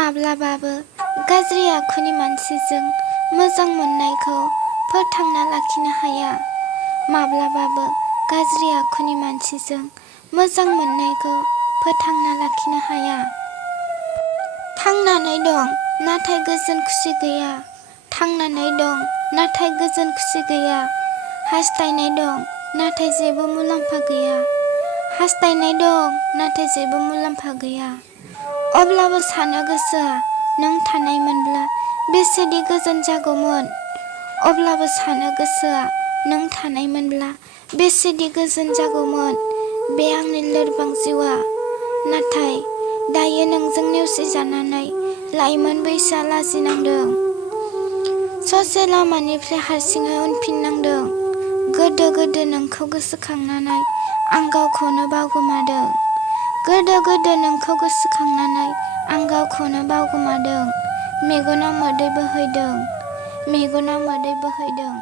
माब्लाबाबो गाज्रि आखुनि मानसिजों मोजां मोननायखौ फोथांना लाखिनो हाया। माब्लाबाबो गाज्रि आखुनि मानसिजों मोजां मोननायखौ फोथांना लाखिनो हाया। थांनानै दं नाथाय गोजोन खुसि गैया। थांनानै दं नाथाय गोजोन खुसि गैया। हास्थायनाय दं नाथाय जेबो मुलाम्फा गैया। हास्थायनाय दं नाथाय जेबो मुलाम्फा गैया। अब्लाबो सानो गोसोआ नों थानायमोनब्ला बेसेदि गोजोन जागौमोन। अब्लाबो सानो गोसोआ नों थानायमोनब्ला बेसेदि गोजोन जागौमोन बे आंनि लोरबां जिउआ। नाथाय दायो नोंजों नेवसिजानानै लाइमोन बैसोआ लाजिनांदों। ससे लामानिफ्राय हारसिङै उनफिननांदों। गोदो गोदो नोंखौ गोसोखांनानै आं गावखौनो बावगोमादों। गोदो गोदो नोंखौ गोसोखांनानै आं गावखौनो बावगोमादों। मेगनाव मोदै बोहैदों। मेगनाव मोदै बोहैदों।